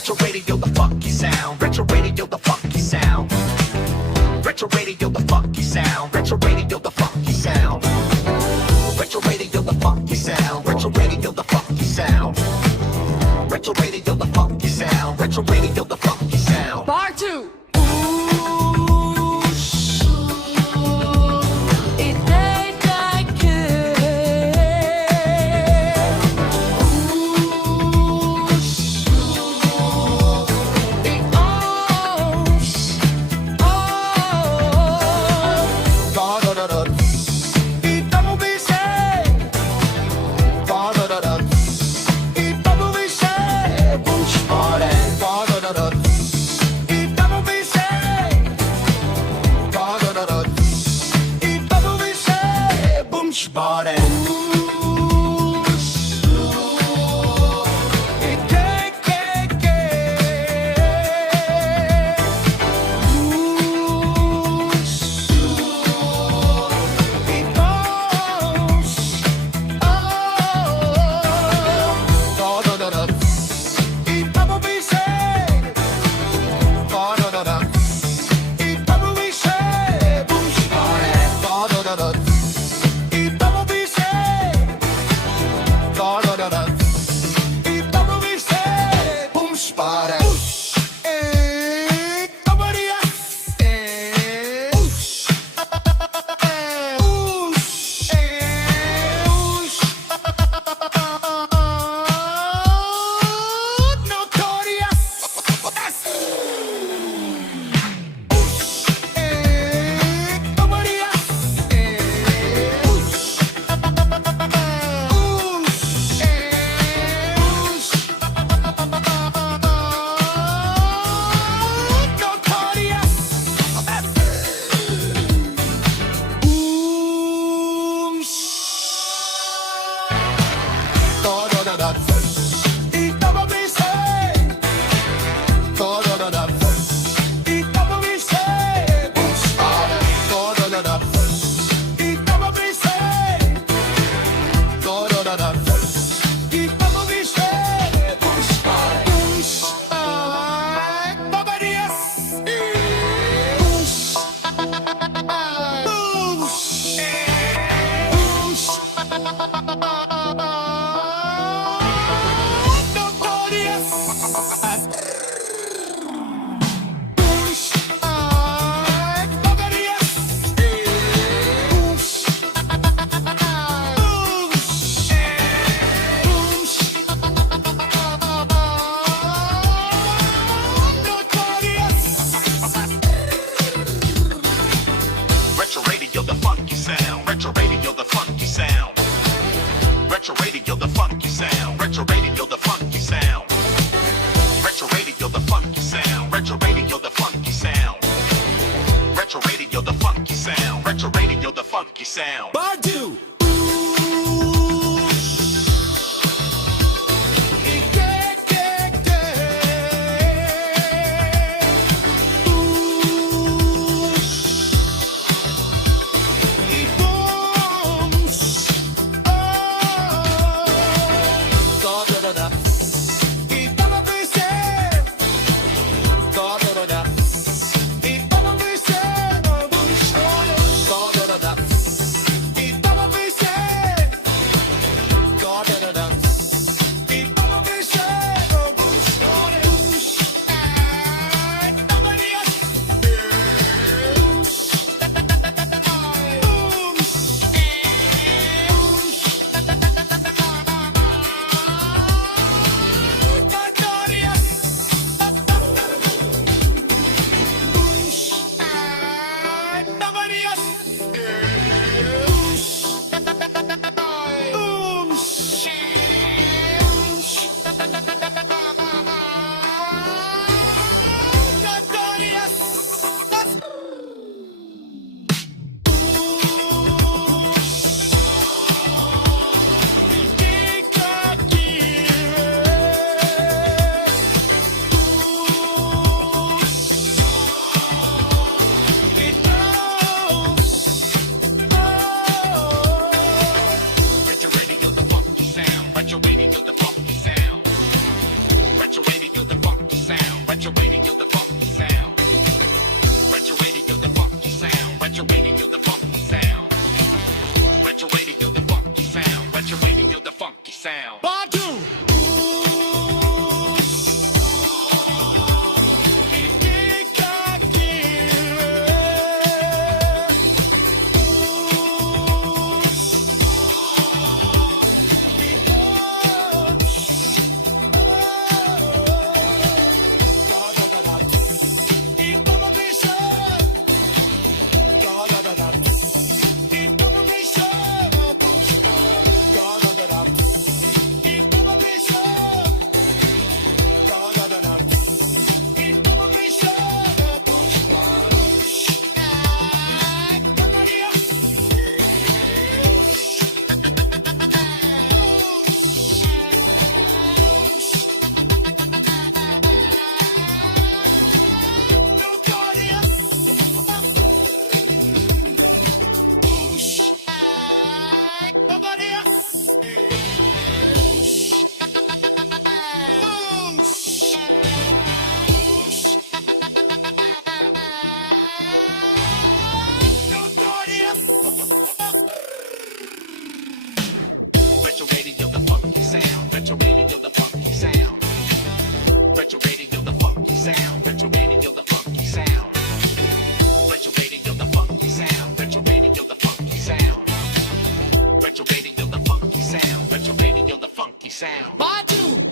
Retro radio, the funky sound. Retro radio, the funky sound. Retro radio, the funky sound. Retro radio, the funky sound. Retro radio, the funky sound. Retro radio, the funky sound. Retro radio, the funky sound. Retro radio, the funky sound. Bar two. Da da da da. Badu. Retro radio, the funky sound. Retro radio, the funky sound. Retro radio, the funky sound. Retro radio, the funky sound. Retro radio, the funky sound. Retro radio, the funky sound. Retro radio, the funky sound. Retro radio, the funky sound. Badu.